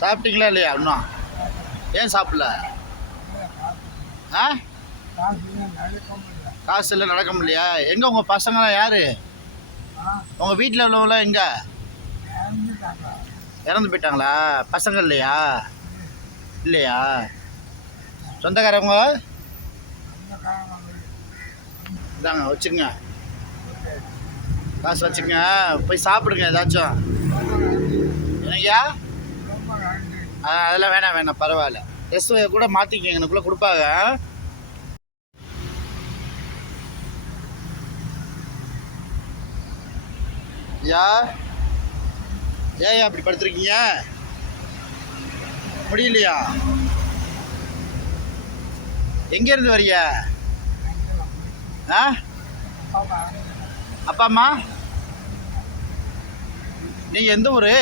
சாப்பிட்டீங்களா இல்லையா இன்னும்? ஏன் சாப்பிடல? ஆ, காசு இல்லை, நடக்க முடியலையா? எங்கே உங்கள் பசங்களாம் யார்? உங்கள் வீட்டில் உள்ளவங்களாம் எங்கே? இறந்து போயிட்டாங்களா? பசங்க இல்லையா? இல்லையா? சொந்தக்காரவங்க இதாங்க வச்சுங்க, காசு வச்சுங்க, போய் சாப்பிடுங்க ஏதாச்சும். என்னையா? அதெல்லாம் வேணாம் பரவாயில்ல. ட்ரெஸ் கூட மாற்றிக்கங்க, எனக்குள்ளே கொடுப்பாங்க. யா ஏன் அப்படி படுத்துருக்கீங்க? முடியலையா? எங்கேருந்து வரீங்க? ஆ, அப்பா அம்மா நீங்கள் எந்த ஊர்?